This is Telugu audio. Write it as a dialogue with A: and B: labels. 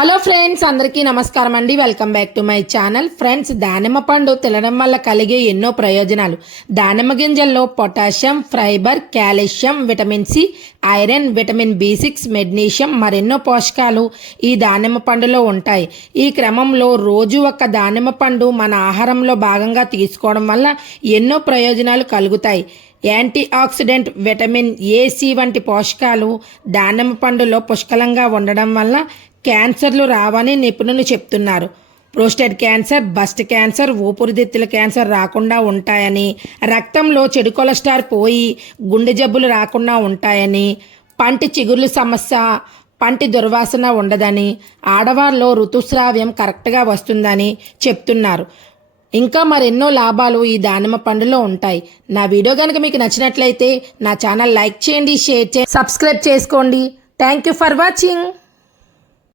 A: హలో ఫ్రెండ్స్ అందరికీ నమస్కారం అండి. Welcome back to my channel. Friends దానిమ్మ పండు తినడం వల్ల కలిగే ఎన్నో ప్రయోజనాలు. దానిమ్మ గింజల్లో potassium fibre calcium vitamin C iron vitamin B six magnesium మరెన్నో పోషకాలు ఈ దానిమ్మ పండులో ఉంటాయి. ఈ క్రమంలో రోజు ఒక దానిమ్మ పండు మన ఆహారంలో భాగంగా తీసుకోవడం వల్ల ఎన్నో ప్రయోజనాలు కలుగుతాయి. యాంటీ ఆక్సిడెంట్ విటమిన్ ఏసీ వంటి పోషకాలు దానిమ్మ పండులో పుష్కలంగా ఉండడం వల్ల క్యాన్సర్లు రావని నిపుణులు చెప్తున్నారు. ప్రోస్టేట్ క్యాన్సర్ బస్ట్ క్యాన్సర్ ఊపిరితిత్తుల క్యాన్సర్ రాకుండా ఉంటాయని రక్తంలో చెడు కొలెస్ట్రాల్ పోయి గుండె జబ్బులు రాకుండా ఉంటాయని పంటి చిగుర్ల సమస్య పంటి దుర్వాసన ఉండదని ఆడవారిలో ఋతుస్రావ్యం కరెక్ట్గా వస్తుందని చెప్తున్నారు. ఇంకా మరెన్నో లాభాలు ఈ దానిమ్మ పండులో ఉంటాయి. నా వీడియో కనుక మీకు నచ్చినట్లయితే నా ఛానల్ లైక్ చేయండి షేర్ చేయండి సబ్స్క్రైబ్ చేసుకోండి. Thank you for watching.